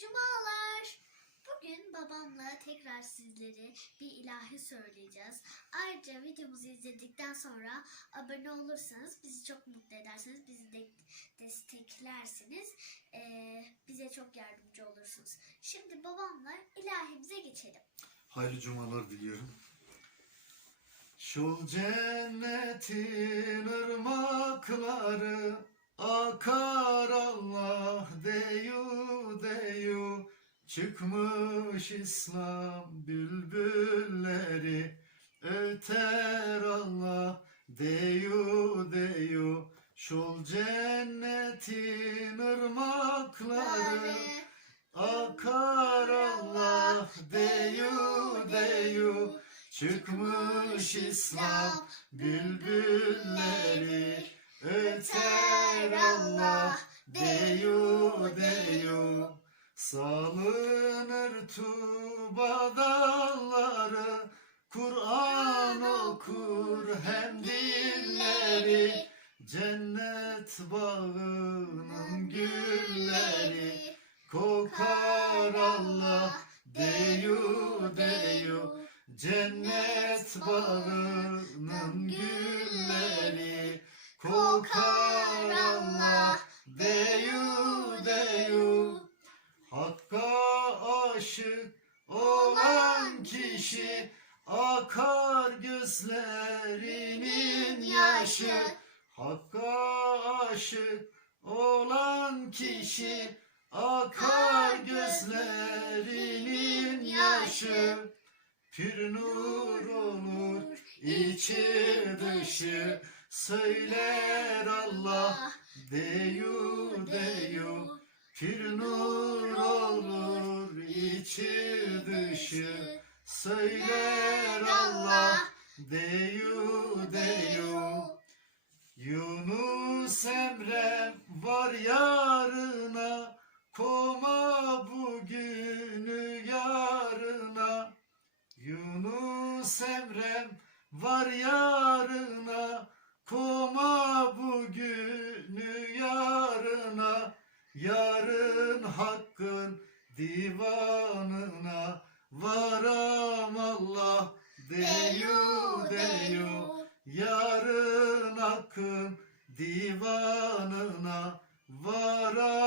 Cumalar. Bugün babamla tekrar sizlere bir ilahi söyleyeceğiz. Ayrıca videomuzu izledikten sonra abone olursanız bizi çok mutlu edersiniz. Bizi de desteklersiniz. Ee, bize çok yardımcı olursunuz. Şimdi babamla ilahimize geçelim. Hayırlı cumalar diliyorum. Şu cennetin ırmakları akar Allah deyu Çıkmış İslam bülbülleri öter Allah deyu deyu. Şul cennetin ırmakları Akar Allah deyu deyu. Çıkmış İslam bülbülleri Öter Allah tuba dalları Kur'an okur hem dilleri. Cennet bağının gülleri. Kokar Allah deyu deyu. Cennet bağının gülleri. Kokar Allah deyu deyu. Hakka aşık olan kişi Akar gözlerinin yaşı. Hakka aşık olan kişi Akar gözlerinin yaşı. Pür nur olur içi dışı. Söyler Allah deyu deyu. Pür nur olur içi dışı Söyler Allah deyu deyu. Yunus Emre var yarına Koma bugünü yarına. Yunus Emrem var yarına Koma bugünü yarına. Yarın hakkın divanına Varam Allah. Deyu deyu Yarın hakkın divanına Varam